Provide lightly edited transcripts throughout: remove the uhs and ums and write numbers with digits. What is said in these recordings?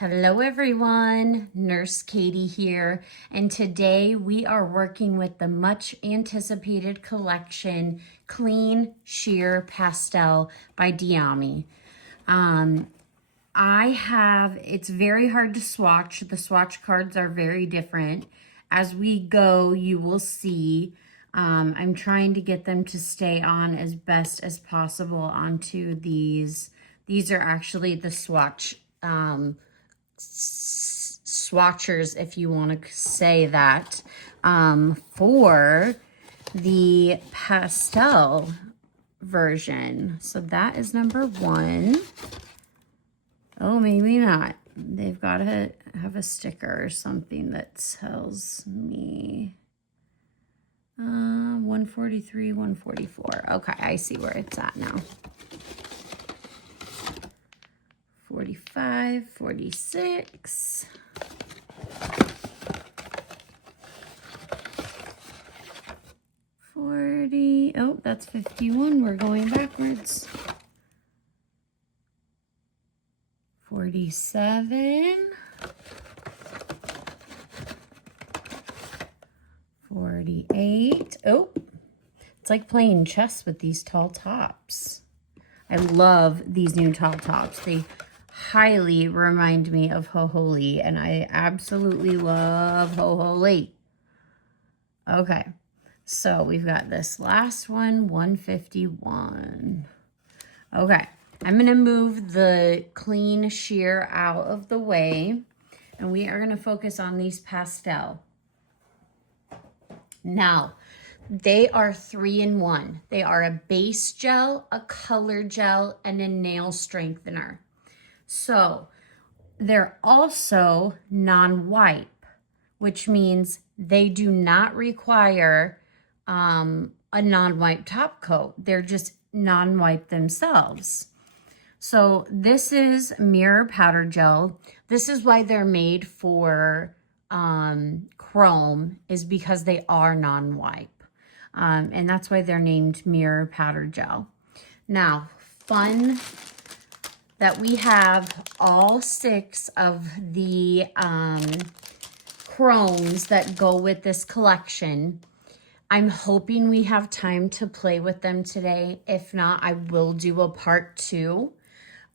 Hello everyone, Nurse Katie here, and today we are working with the much anticipated collection Clean Sheer Pastel by Diami. It's very hard to swatch. The swatch cards are very different. As we go, you will see. I'm trying to get them to stay on as best as possible onto these. These are actually the swatchers, if you want to say that, for the pastel version. So that is number one. Oh, maybe not. They've got to have a sticker or something that tells me 143, 144. Okay, I see where it's at now. 45, 46. 40. Oh, that's 51. We're going backwards. 47. 48. Oh, it's like playing chess with these tall tops. I love these new tall tops. They highly remind me of Ho Ho Lee, and I absolutely love Ho Ho Lee. Okay, so we've got this last one, 151. Okay, I'm going to move the clean sheer out of the way, and we are going to focus on these pastel. Now, they are 3-in-1. They are a base gel, a color gel, and a nail strengthener. So they're also non-wipe, which means they do not require a non-wipe top coat. They're just non-wipe themselves. So this is mirror powder gel. This is why they're made for chrome, is because they are non-wipe. And that's why they're named mirror powder gel. Now, fun that we have all 6 of the chromes that go with this collection. I'm hoping we have time to play with them today. If not, I will do a part 2.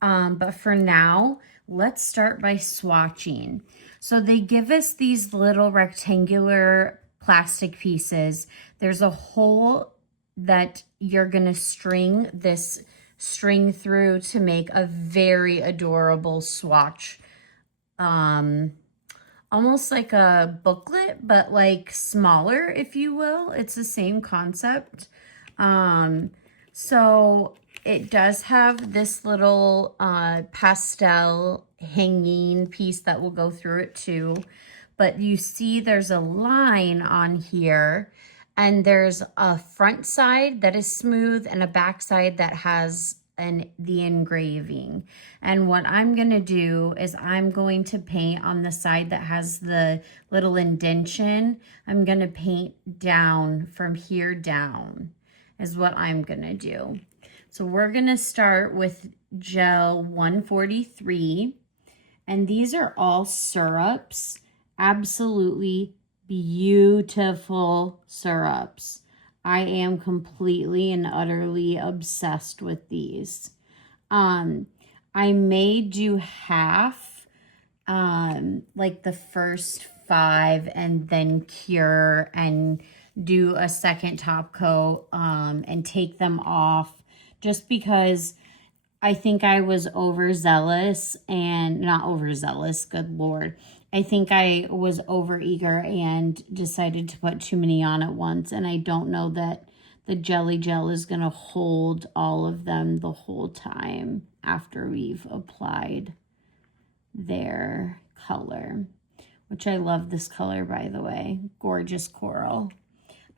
But for now, let's start by swatching. So they give us these little rectangular plastic pieces. There's a hole that you're gonna string this string through to make a very adorable swatch. Almost like a booklet, but like smaller, if you will. It's the same concept. So it does have this little pastel hanging piece that will go through it too. But you see there's a line on here, and there's a front side that is smooth and a back side that has the engraving. And what I'm going to do is I'm going to paint on the side that has the little indentation. I'm going to paint down from here down is what I'm going to do. So we're going to start with gel 143. And these are all syrups. Absolutely beautiful syrups. I am completely and utterly obsessed with these. I may do half, like the first 5, and then cure and do a second top coat, and take them off, just because I think I was overzealous, and not overzealous, good Lord. I think I was overeager and decided to put too many on at once, and I don't know that the jelly gel is going to hold all of them the whole time after we've applied their color, which I love this color, by the way. Gorgeous coral.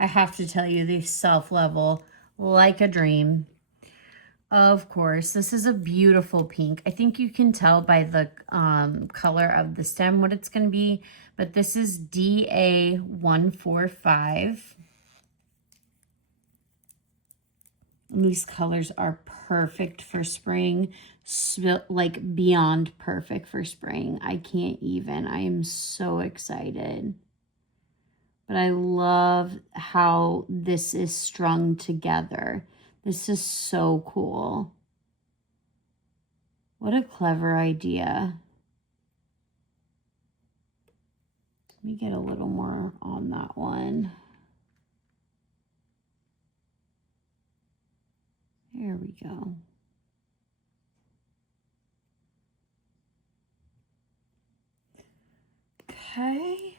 I have to tell you, they self-level like a dream. Of course, this is a beautiful pink. I think you can tell by the color of the stem what it's going to be, but this is DA145. And these colors are perfect for spring, like beyond perfect for spring. I can't even. I am so excited. But I love how this is strung together. This is so cool. What a clever idea. Let me get a little more on that one. There we go. Okay.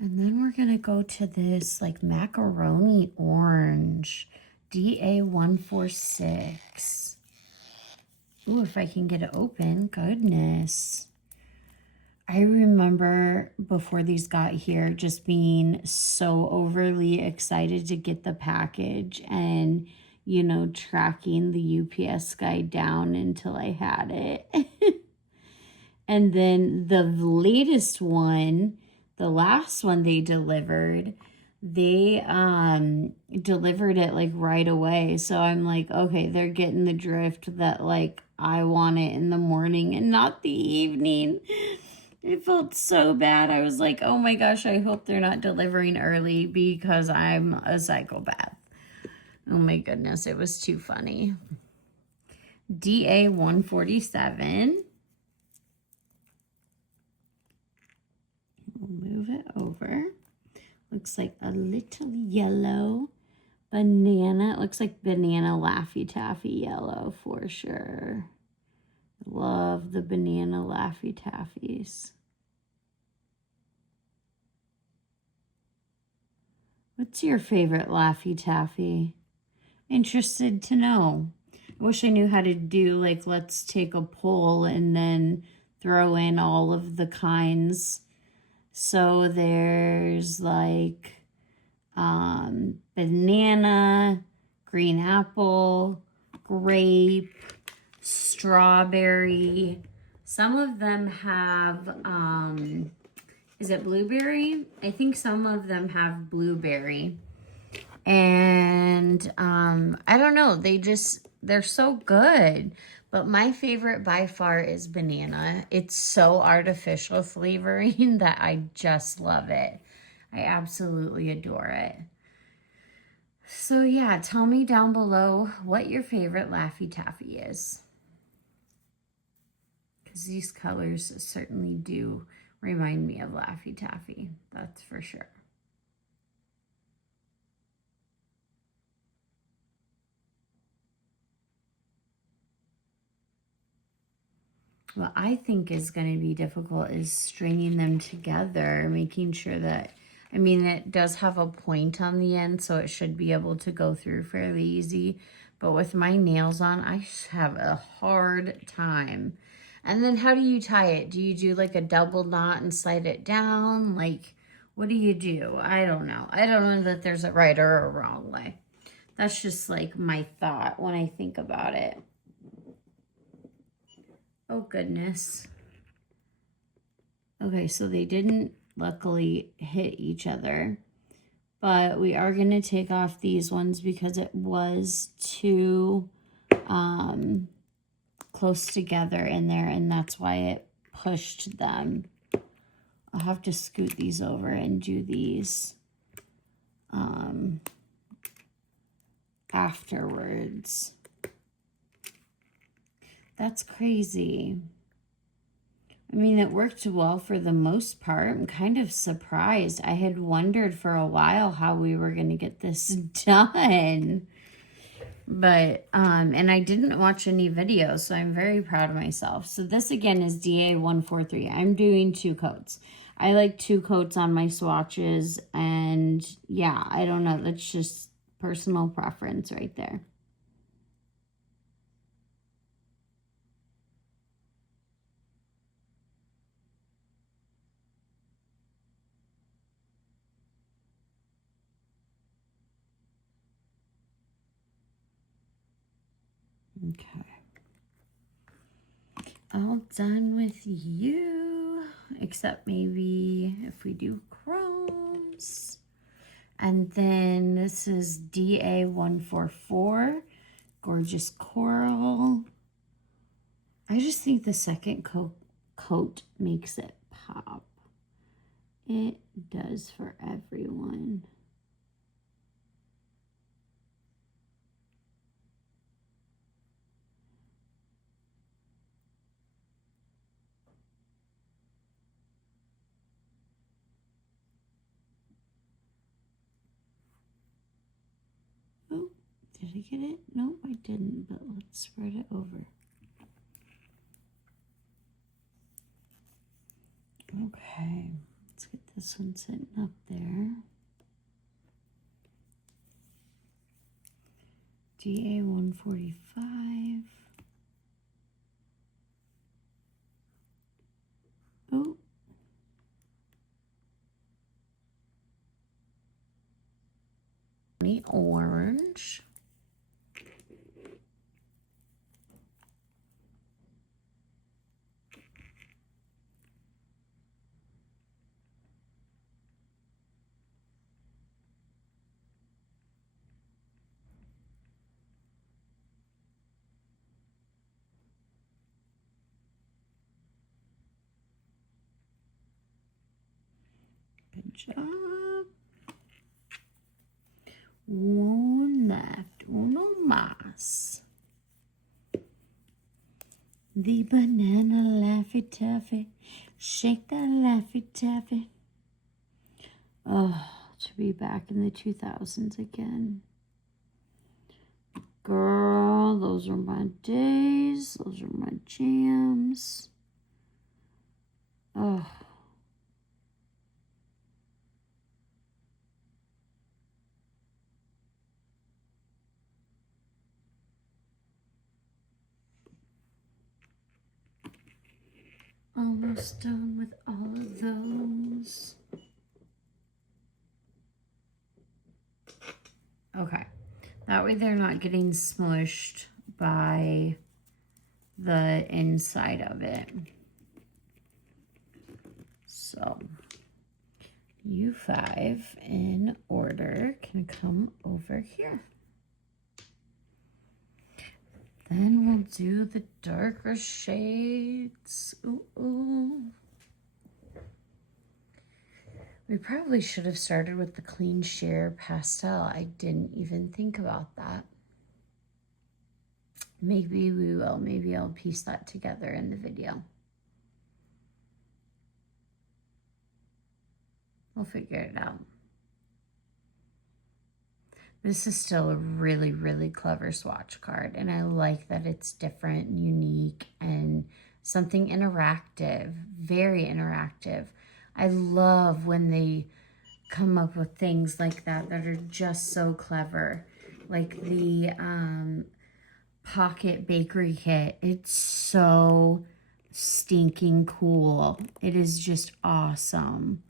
And then we're going to go to this like macaroni orange, DA146. Ooh, if I can get it open, goodness. I remember before these got here just being so overly excited to get the package and, you know, tracking the UPS guy down until I had it. And then the latest one, the last one they delivered it like right away. So I'm like, okay, they're getting the drift that like I want it in the morning and not the evening. It felt so bad. I was like, oh my gosh, I hope they're not delivering early because I'm a psychopath. Oh my goodness, it was too funny. DA147. We'll move it over. Looks like a little yellow banana. It looks like banana Laffy Taffy yellow for sure. Love the banana Laffy Taffies. What's your favorite Laffy Taffy? Interested to know. I wish I knew how to do like, let's take a poll and then throw in all of the kinds. So there's like banana, green apple, grape, strawberry. Some of them have, is it blueberry? I think some of them have blueberry. And I don't know, they're so good. But my favorite by far is banana. It's so artificial flavoring that I just love it. I absolutely adore it. So yeah, tell me down below what your favorite Laffy Taffy is. Because these colors certainly do remind me of Laffy Taffy. That's for sure. What I think is going to be difficult is stringing them together, making sure that, I mean, it does have a point on the end, so it should be able to go through fairly easy. But with my nails on, I have a hard time. And then how do you tie it? Do you do like a double knot and slide it down? Like, what do you do? I don't know. I don't know that there's a right or a wrong way. That's just like my thought when I think about it. Oh, goodness. Okay, so they didn't luckily hit each other. But we are going to take off these ones because it was too close together in there. And that's why it pushed them. I'll have to scoot these over and do these afterwards. That's crazy. I mean, it worked well for the most part. I'm kind of surprised. I had wondered for a while how we were going to get this done. But, and I didn't watch any videos, so I'm very proud of myself. So this again is DA143. I'm doing 2 coats. I like 2 coats on my swatches, and yeah, I don't know. That's just personal preference right there. Okay. All done with you, except maybe if we do chromes. And then this is DA144, Gorgeous Coral. I just think the second coat makes it pop. It does for everyone. Oh, did I get it? No, I didn't, but let's spread it over. Okay, let's get this one sitting up there. DA145. Oh. Orange. Good job. One left, uno más. The banana Laffy Taffy, shake that Laffy Taffy. Oh, to be back in the 2000s again. Girl, those are my days. Those are my jams. Oh. Almost done with all of those. Okay, that way they're not getting smushed by the inside of it. So, you five in order can come over here. Then we'll do the darker shades. Ooh, ooh. We probably should have started with the Clean Sheer Pastel. I didn't even think about that. Maybe we will. Maybe I'll piece that together in the video. We'll figure it out. This is still a really, really clever swatch card, and I like that it's different and unique and something interactive, very interactive. I love when they come up with things like that that are just so clever. Like the pocket bakery kit. It's so stinking cool. It is just awesome.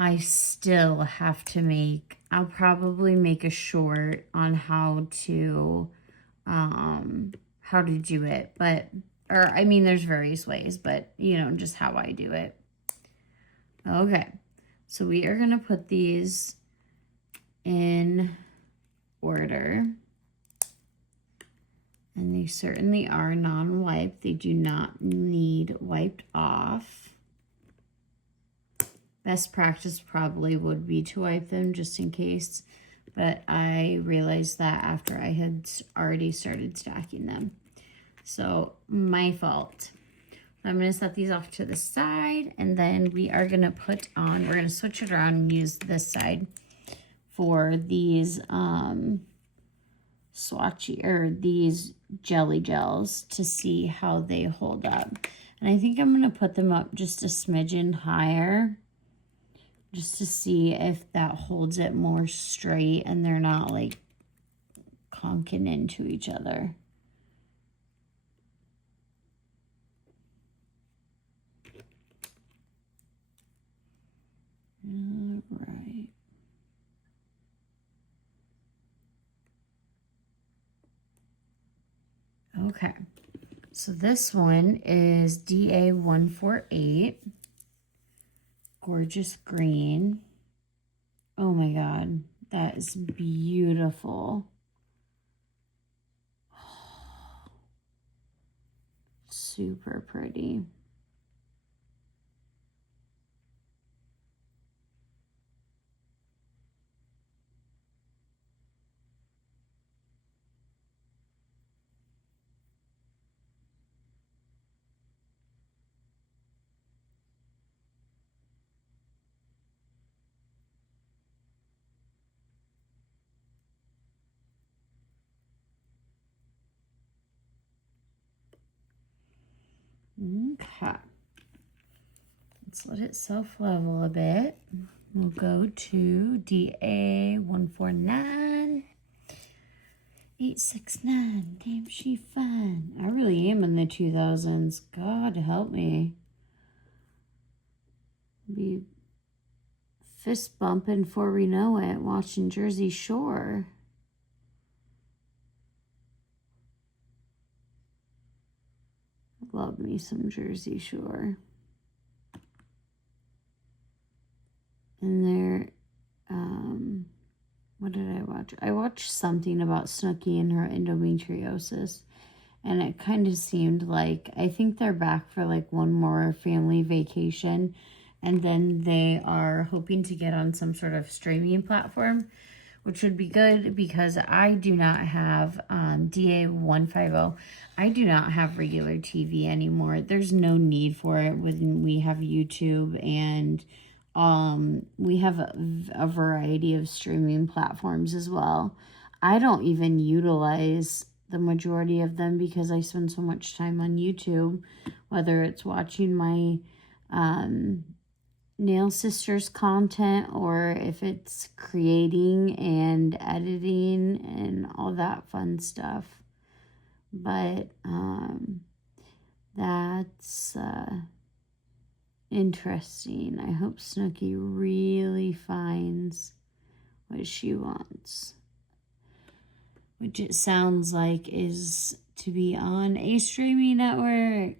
I still have to make, I'll probably make a short on how to do it, but, or I mean, there's various ways, but you know, just how I do it. Okay, so we are going to put these in order, and they certainly are non-wiped. They do not need wiped off. Best practice probably would be to wipe them just in case, but I realized that after I had already started stacking them. So, my fault. I'm going to set these off to the side, and then we are going to put on, we're going to switch it around and use this side for these swatchy, or these jelly gels to see how they hold up. And I think I'm going to put them up just a smidgen higher, just to see if that holds it more straight and they're not like conking into each other. All right. Okay, so this one is DA148, Gorgeous Green. Oh my God, that is beautiful. Super pretty. Okay. Let's let it self-level a bit. We'll go to DA 149. 869. Damn, she fun. I really am in the 2000s. God help me. Be fist bumping before we know it, watching Jersey Shore. Love me some Jersey Shore. And there, what did I watch? I watched something about Snooki and her endometriosis. And it kind of seemed like, I think they're back for like one more family vacation. And then they are hoping to get on some sort of streaming platform, which would be good because I do not have DA150. I do not have regular TV anymore. There's no need for it when we have YouTube, and we have a variety of streaming platforms as well. I don't even utilize the majority of them because I spend so much time on YouTube, whether it's watching my Nail Sisters content or if it's creating and editing and all that fun stuff. But that's interesting. I hope Snooki really finds what she wants, which it sounds like is to be on a streaming network.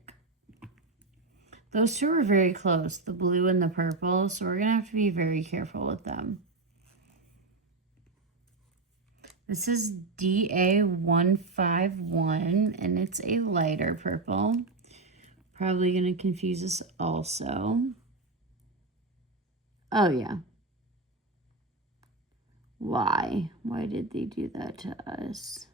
Those two are very close, the blue and the purple, so we're going to have to be very careful with them. This is DA151, and it's a lighter purple. Probably going to confuse us also. Oh, yeah. Why? Why did they do that to us?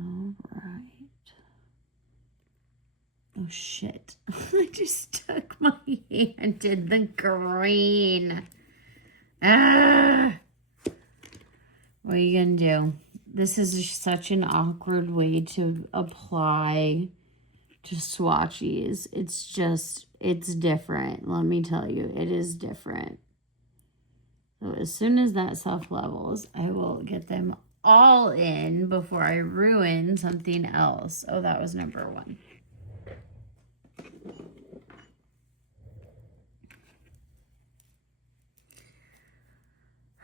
All right. Oh, shit. I just stuck my hand in the green. Ah! What are you going to do? This is just such an awkward way to apply to swatches. It's different. Let me tell you, it is different. So as soon as that self-levels, I will get them all in before I ruin something else. Oh, that was number 1.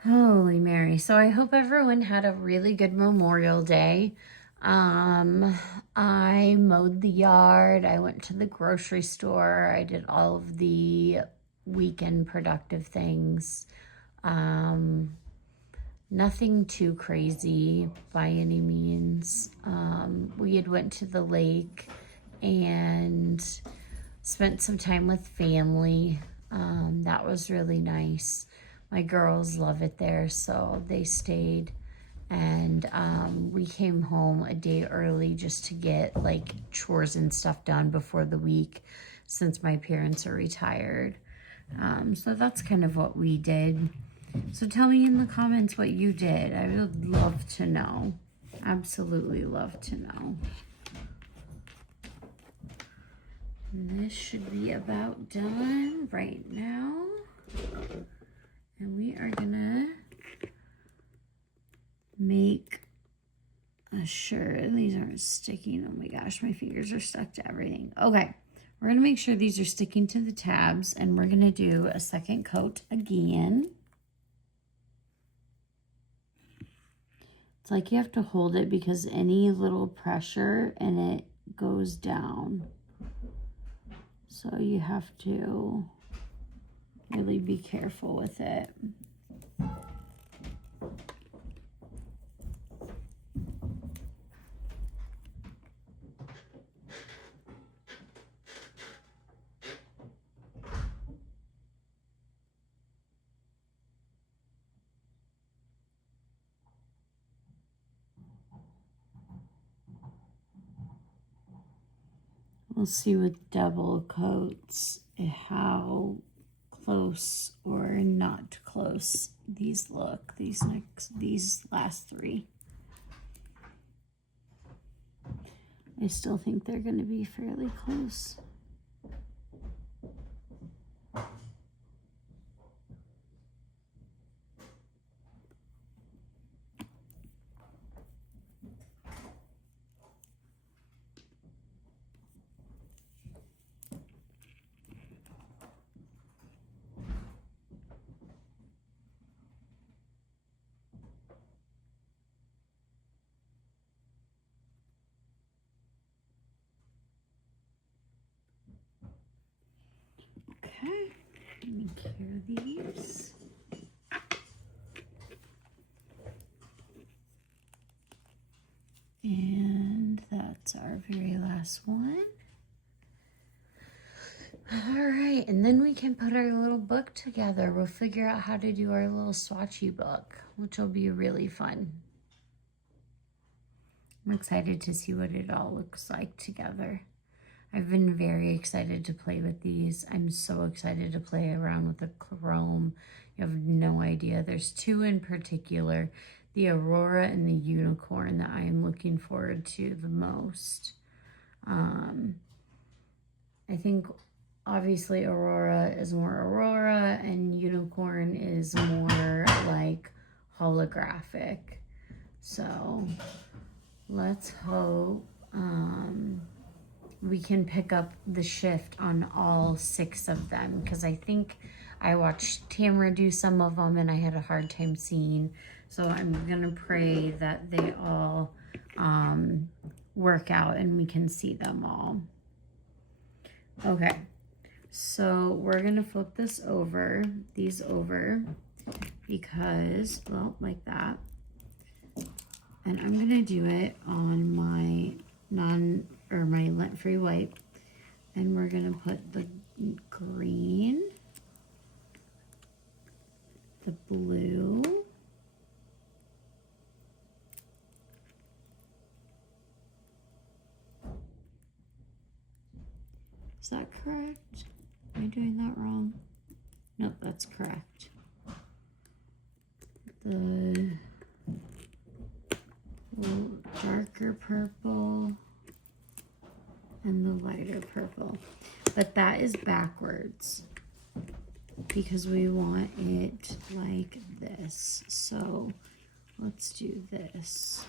Holy Mary. So I hope everyone had a really good Memorial Day. I mowed the yard. I went to the grocery store. I did all of the weekend productive things. Nothing too crazy by any means. We had went to the lake and spent some time with family. That was really nice. My girls love it there, so they stayed. And we came home a day early just to get like chores and stuff done before the week since my parents are retired. So that's kind of what we did. So tell me in the comments what you did. I would love to know. Absolutely love to know. And this should be about done right now. And we are gonna make sure these aren't sticking. Oh my gosh, my fingers are stuck to everything. Okay, we're going to make sure these are sticking to the tabs, and we're going to do a second coat again. It's like you have to hold it because any little pressure and it goes down. So you have to really be careful with it. We'll see with double coats how close or not close these look, these last three. I still think they're going to be fairly close. Okay, let me clear these. And that's our very last one. All right, and then we can put our little book together. We'll figure out how to do our little swatchy book, which will be really fun. I'm excited to see what it all looks like together. I've been very excited to play with these. I'm so excited to play around with the chrome. You have no idea. There's two in particular, the Aurora and the Unicorn, that I am looking forward to the most. I think obviously Aurora is more Aurora and Unicorn is more like holographic. So let's hope we can pick up the shift on all 6 of them, because I think I watched Tamara do some of them and I had a hard time seeing. So I'm gonna pray that they all work out and we can see them all. Okay, so we're gonna flip these over, because, well, like that. And I'm gonna do it on my my lint-free wipe. And we're gonna put the green, the blue, is that correct? Am I doing that wrong? Nope, that's correct. The darker purple and the lighter purple. But that is backwards because we want it like this. So let's do this.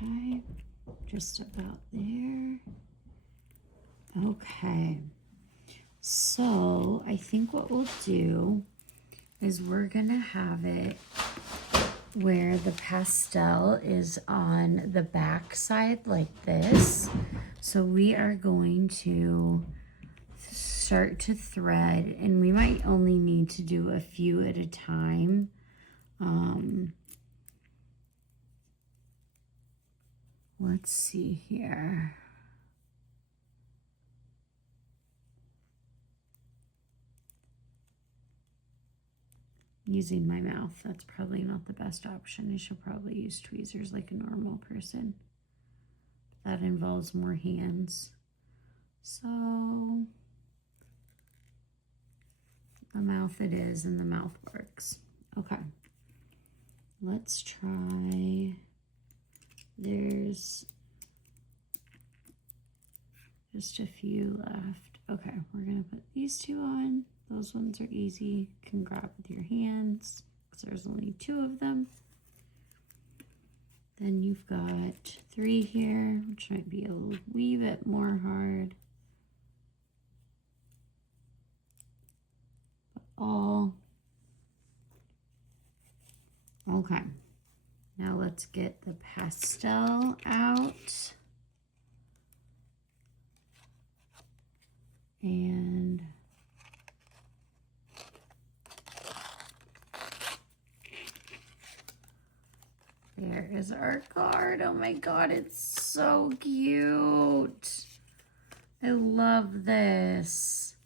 Okay, just about there. Okay, so I think what we'll do is we're gonna have it where the pastel is on the back side like this. So we are going to start to thread, and we might only need to do a few at a time. Let's see here. Using my mouth, that's probably not the best option. I should probably use tweezers like a normal person. That involves more hands. So the mouth it is, and the mouth works. Okay. Let's try, there's just a few left. Okay, we're gonna put these two on. Those ones are easy. You can grab with your hands because there's only 2 of them. Then you've got 3 here, which might be a wee bit more hard. All. Okay. Now let's get the pastel out. And there is our card. Oh my God, it's so cute. I love this.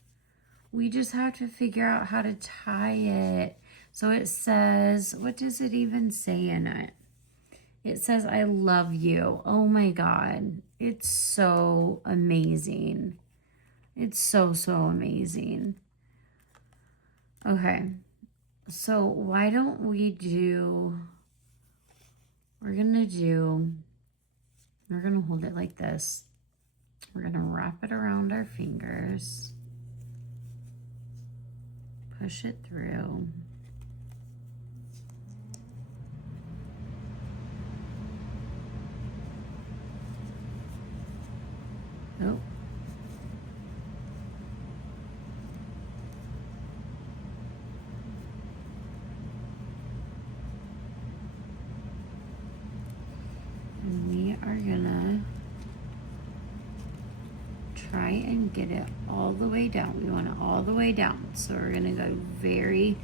We just have to figure out how to tie it. So it says, what does it even say in it? It says, I love you. Oh my God. It's so amazing. It's so, so amazing. Okay. So why don't we do, we're going to hold it like this. We're going to wrap it around our fingers. Push it through. Oh. And we are gonna try and get it all the way down. We want it all the way down. So we're gonna go very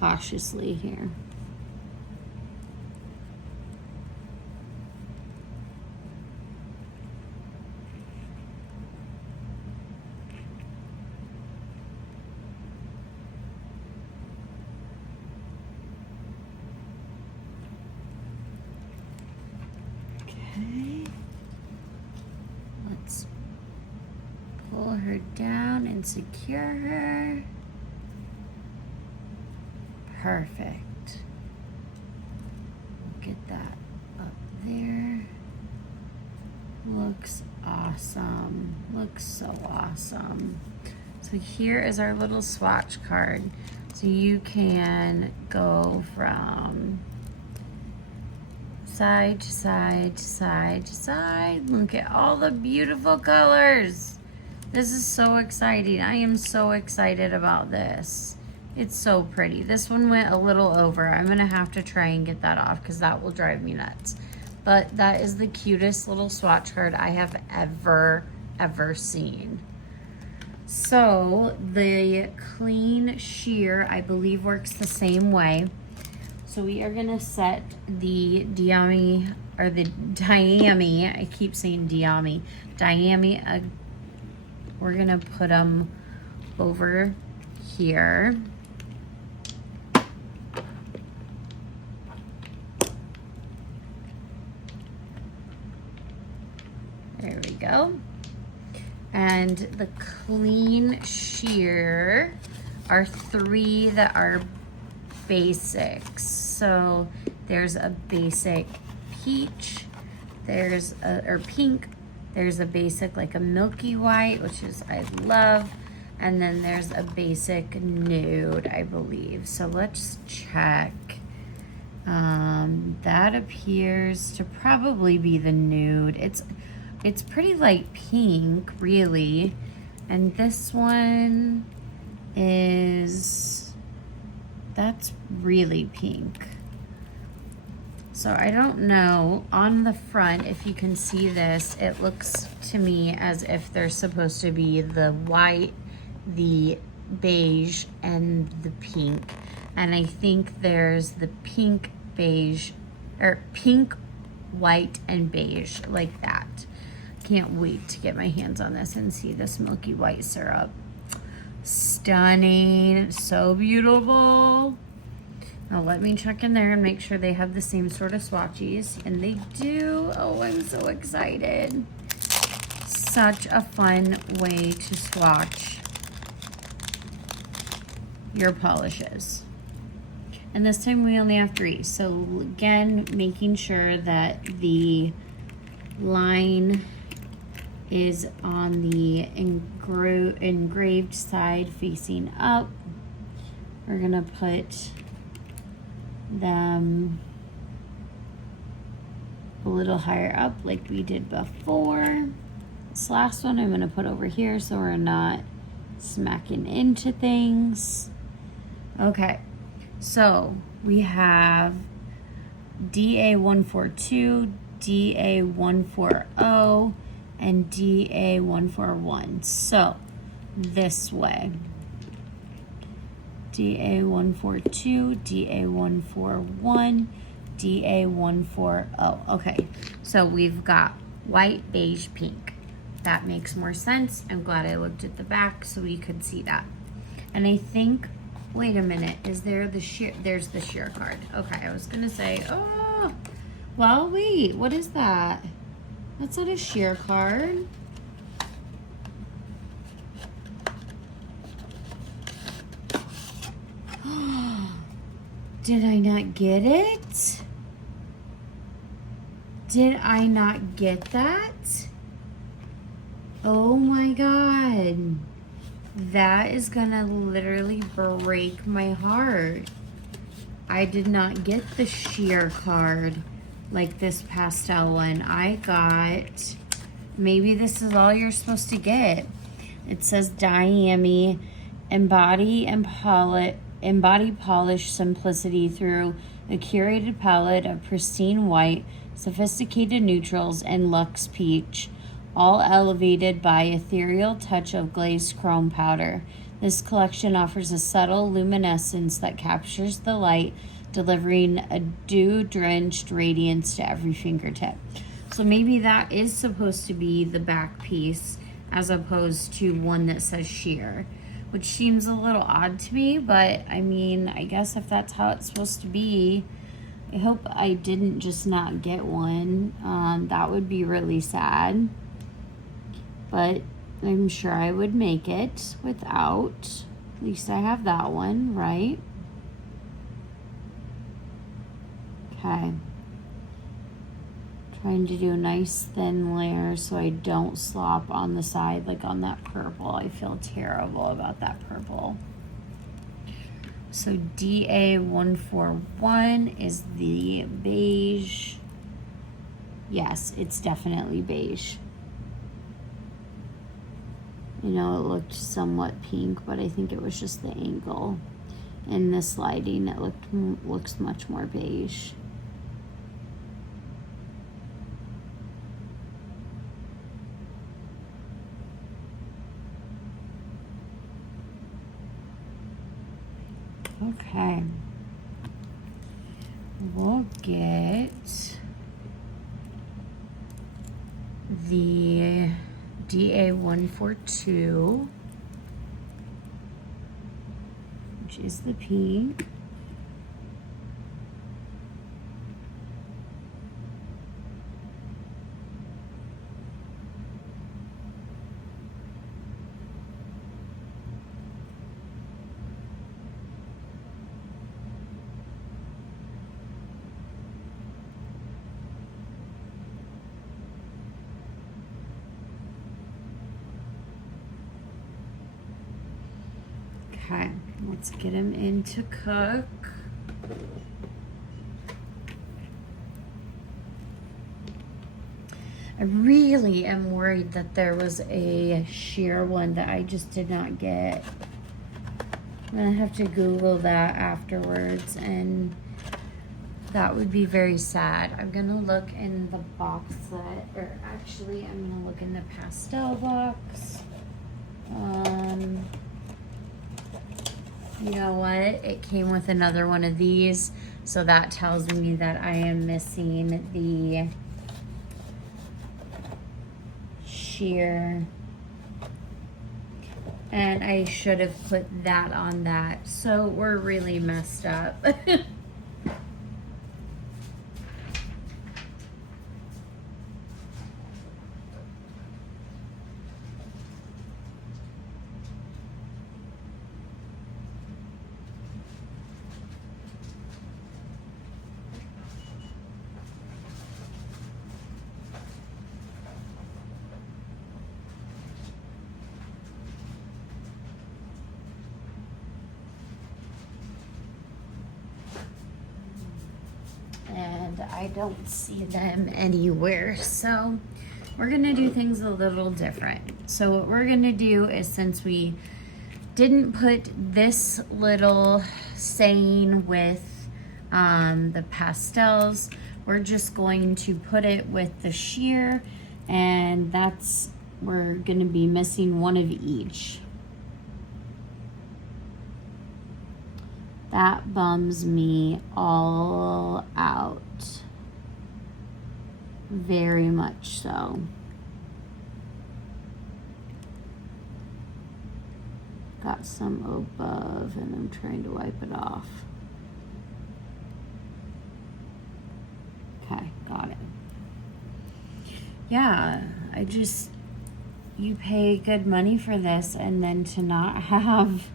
cautiously here. Okay. Let's pull her down and secure her. Perfect. Get that up there. Looks awesome. Looks so awesome. So here is our little swatch card. So you can go from side to side to side to side. Look at all the beautiful colors. This is so exciting. I am so excited about this. It's so pretty. This one went a little over. I'm gonna have to try and get that off because that will drive me nuts. But that is the cutest little swatch card I have ever seen. So the clean sheer, I believe, works the same way. So we are gonna set the Diami, or the Diami, I keep saying Diami, Diami, we're gonna put them over here. There we go. And the clean sheer are 3 that are basics. So there's a basic peach, there's a, or pink, there's a basic like a milky white, which is I love, and then there's a basic nude, I believe. So let's check. That appears to probably be the nude. It's pretty light pink, really. And this one is, that's really pink. So I don't know, on the front, if you can see this, it looks to me as if there's supposed to be the white, the beige, and the pink. And I think there's the pink, beige, or pink, white, and beige, like that. Can't wait to get my hands on this and see this milky white syrup. Stunning, so beautiful. Now let me check in there and make sure they have the same sort of swatches, and they do. Oh, I'm so excited. Such a fun way to swatch your polishes. And this time we only have 3. So again, making sure that the line is on the engraved side facing up. We're gonna put them a little higher up like we did before. This last one I'm gonna put over here so we're not smacking into things. Okay, so we have DA142, DA140, and DA141. So this way. DA142, DA141, DA140. Okay, so we've got white, beige, pink. That makes more sense. I'm glad I looked at the back so we could see that. And I think, wait a minute, is there the sheer, there's the sheer card. Okay, I was gonna say, oh, well, wait, what is that? That's not a sheer card. Did I not get it? Did I not get that? Oh my God. That is gonna literally break my heart. I did not get the sheer card like this pastel one. I got, maybe this is all you're supposed to get. It says Diami, embody polish simplicity through a curated palette of pristine white, sophisticated neutrals, and luxe peach, all elevated by ethereal touch of glazed chrome powder. This collection offers a subtle luminescence that captures the light, delivering a dew-drenched radiance to every fingertip. So maybe that is supposed to be the back piece as opposed to one that says sheer, which seems a little odd to me, but I mean, I guess if that's how it's supposed to be, I hope I didn't just not get one. That would be really sad, but I'm sure I would make it without. At least I have that one, right? Okay. Trying to do a nice thin layer so I don't slop on the side like on that purple. I feel terrible about that purple. So DA141 is the beige. Yes, it's definitely beige. I know it looked somewhat pink, but I think it was just the angle. In this lighting, it looks much more beige. Okay, we'll get the DA142, which is the pink. Okay, let's get him in to cook. I really am worried that there was a sheer one that I just did not get. I'm gonna have to Google that afterwards, and that would be very sad. I'm gonna look in the box set, or actually I'm gonna look in the pastel box. You know what? It came with another one of these, so that tells me that I am missing the sheer. And I should have put that on that. So we're really messed up. I don't see them anywhere. So we're gonna do things a little different. So what we're gonna do is, since we didn't put this little saying with the pastels, we're just going to put it with the sheer, and we're gonna be missing one of each. That bums me all out. Very much so. Got some above and I'm trying to wipe it off. Okay, got it. Yeah, you pay good money for this, and then to not have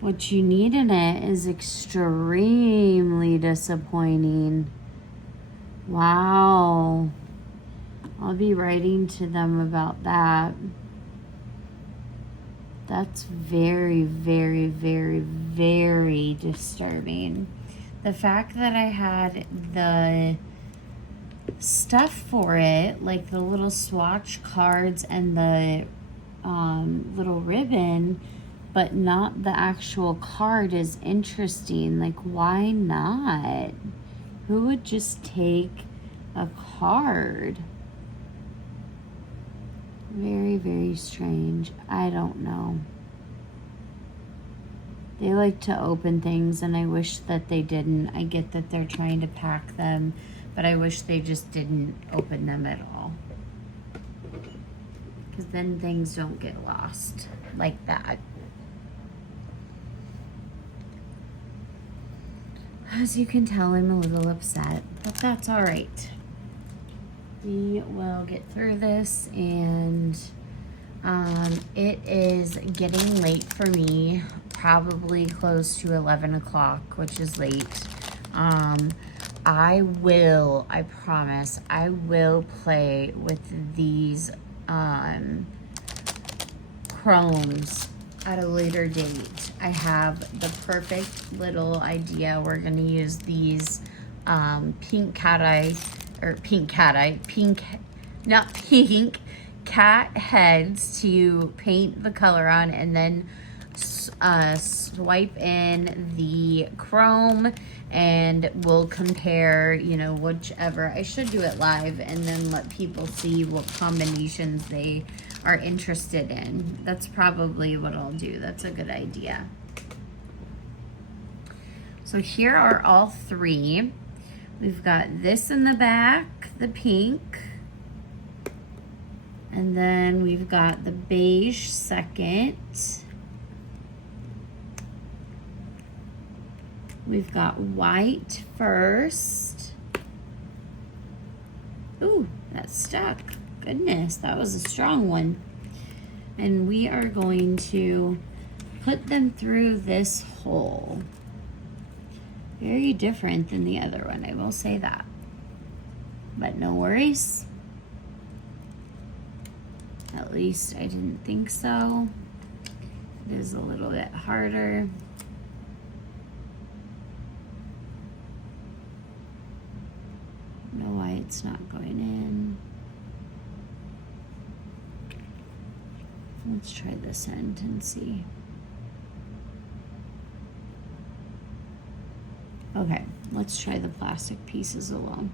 what you need in it is extremely disappointing. Wow. I'll be writing to them about that. That's very, very, very, very disturbing. The fact that I had the stuff for it, like the little swatch cards and the little ribbon, but not the actual card, is interesting. Like, why not? Who would just take a card? Very, very strange. I don't know. They like to open things, and I wish that they didn't. I get that they're trying to pack them, but I wish they just didn't open them at all. Because then things don't get lost like that. As you can tell, I'm a little upset, but that's all right. We will get through this, and it is getting late for me, probably close to 11 o'clock, which is late. I promise, I will play with these chromes at a later date. I have the perfect little idea. We're going to use these pink cat heads to paint the color on, and then swipe in the chrome, and we'll compare, whichever. I should do it live and then let people see what combinations they are interested in. That's probably what I'll do. That's a good idea. So here are all three. We've got this in the back, the pink. And then we've got the beige second. We've got white first. Ooh, that stuck. Goodness, that was a strong one. And we are going to put them through this hole. Very different than the other one, I will say that. But no worries. At least I didn't think so. It is a little bit harder. I don't know why it's not going in. Let's try this end and see. Okay, let's try the plastic pieces alone.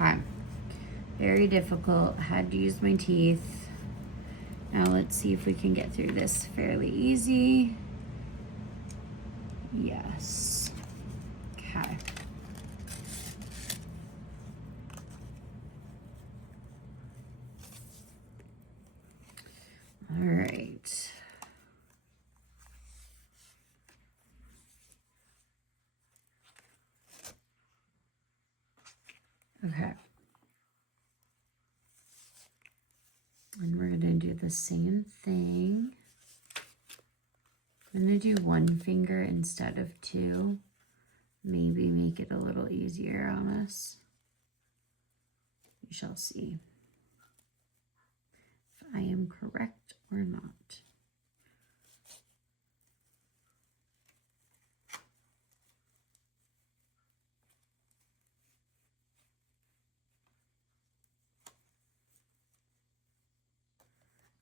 Okay, very difficult. Had to use my teeth. Now let's see if we can get through this fairly easy. Yes. Okay. All right. Okay. And we're going to do the same thing I'm going to do one finger instead of two. Maybe make it a little easier on us. We shall see if I am correct or not.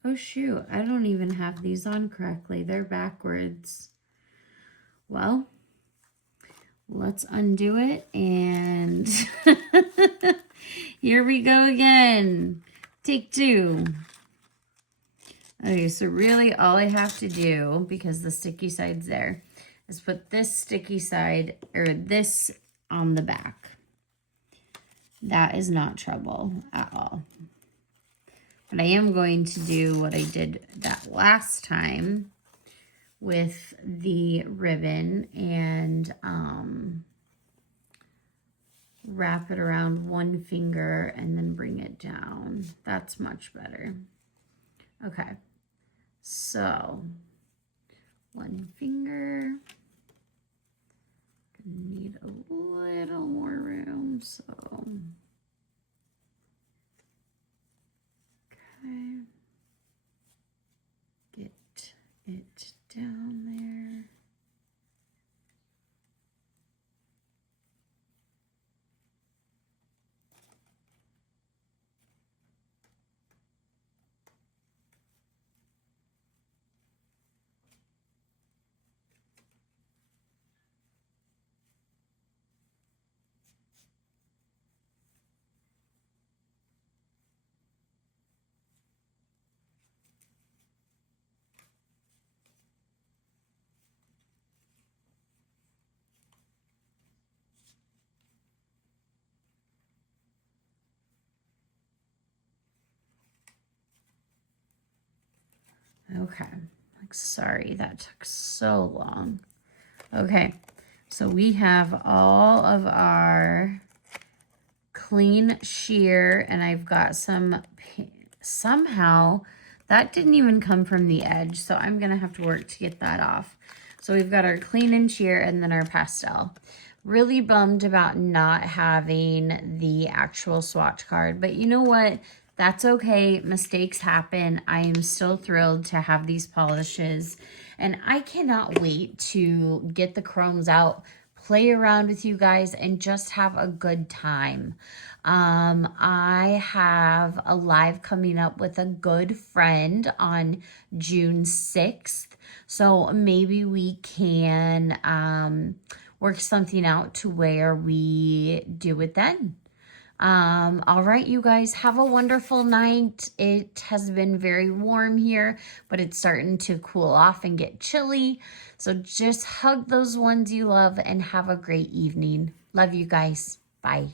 Oh shoot, I don't even have these on correctly. They're backwards. Well, let's undo it and here we go again. Take two. Okay, so really all I have to do, because the sticky side's there, is put this sticky side, or this on the back. That is not trouble at all. But I am going to do what I did that last time with the ribbon and wrap it around one finger and then bring it down. That's much better. Okay, so one finger. Need a little more room, so okay. Get it down there. Okay, like, sorry that took so long. Okay, so we have all of our clean sheer, and I've got some, somehow that didn't even come from the edge, so I'm gonna have to work to get that off. So we've got our clean and sheer and then our pastel. Really bummed about not having the actual swatch card, but you know what? That's okay. Mistakes happen. I am still thrilled to have these polishes, and I cannot wait to get the chromes out, play around with you guys, and just have a good time. I have a live coming up with a good friend on June 6th. So maybe we can work something out to where we do it then. All right, you guys, have a wonderful night. It has been very warm here, but it's starting to cool off and get chilly. So just hug those ones you love and have a great evening. Love you guys. Bye.